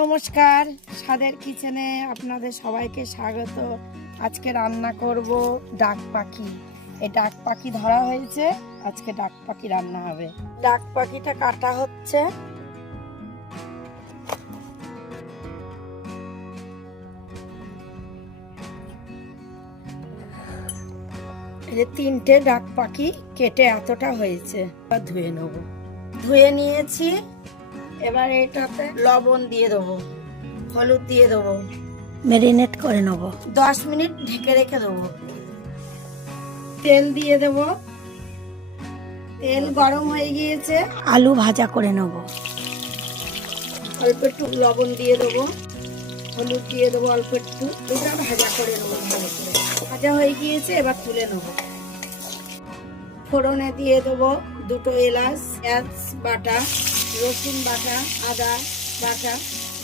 নমস্কার, স্বাদের কিচেনে আপনাদের সবাইকে স্বাগত। আজকে রান্না করব ডাক পাখি। এই ডাক পাখি ধরা হয়েছে, আজকে ডাক পাখি রান্না হবে। ডাক পাখিটা কাটা হচ্ছে। এই যে 3টে ডাক পাখি কেটে এতটা হয়েছে, ধুয়ে নেব। ধুয়ে নিয়েছি, এবার এটাতে লবণ দিয়ে দেবো, হলুদ দিয়ে দেবো, ম্যারিনেট করে নেব। 10 মিনিট ঢেকে রেখে দেবো। তেল দিয়ে দেব। তেল গরম হয়ে গিয়েছে, আলু ভাজা করে নেব। অল্প একটু লবণ দিয়ে দেবো, হলুদ দিয়ে দেবো অল্প একটু। এটা ভাজা করে নেবো ভালো করে। ভাজা হয়ে গিয়েছে, এবার তুলে নেব। ফোড়নে দিয়ে দেবো 2টো এলাচ, পেঁয়াজ বাটা, রসুন বাটা, আদা বাটা,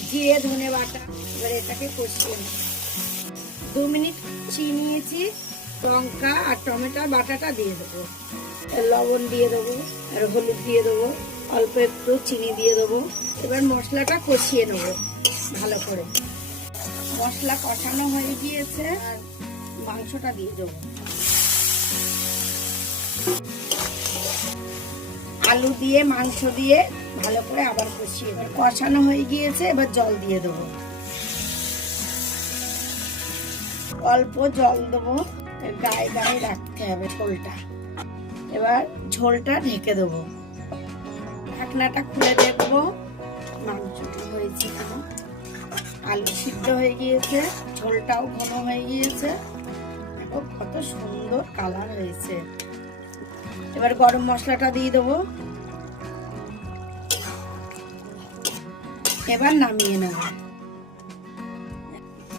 জিরে ধনে বাটা। এবার এটাকে কষিয়ে নেব। 2 মিনিট কষিয়ে নিয়েছি। লঙ্কা আর টমেটো বাটাটা দিয়ে দেবো, লবণ দিয়ে দেবো, আর হলুদ দিয়ে দেবো, অল্প একটু চিনি দিয়ে দেবো। এবার মশলাটা কষিয়ে নেব ভালো করে। মশলা কষানো হয়ে গিয়েছে, আর মাংসটা দিয়ে দেবো। আলু দিয়ে মাংস দিয়ে ভালো করে আবার কষিয়ে দেবো। কষানো হয়ে গিয়েছে, এবার জল দিয়ে দেবো। অল্প জল দেবো, গায়ে গায়ে রাখতে হবে ঝোলটা। এবার ঝোলটা ঢেকে দেবো। ঢাকনাটা খুলে দেখবো মাংসটা হয়েছে কিনা। আলু সিদ্ধ হয়ে গিয়েছে, ঝোলটাও ঘন হয়ে গিয়েছে। দেখো কত সুন্দর কালার হয়েছে। এবার গরম মশলাটা দিয়ে দেবো। এবার নামিয়ে নেব।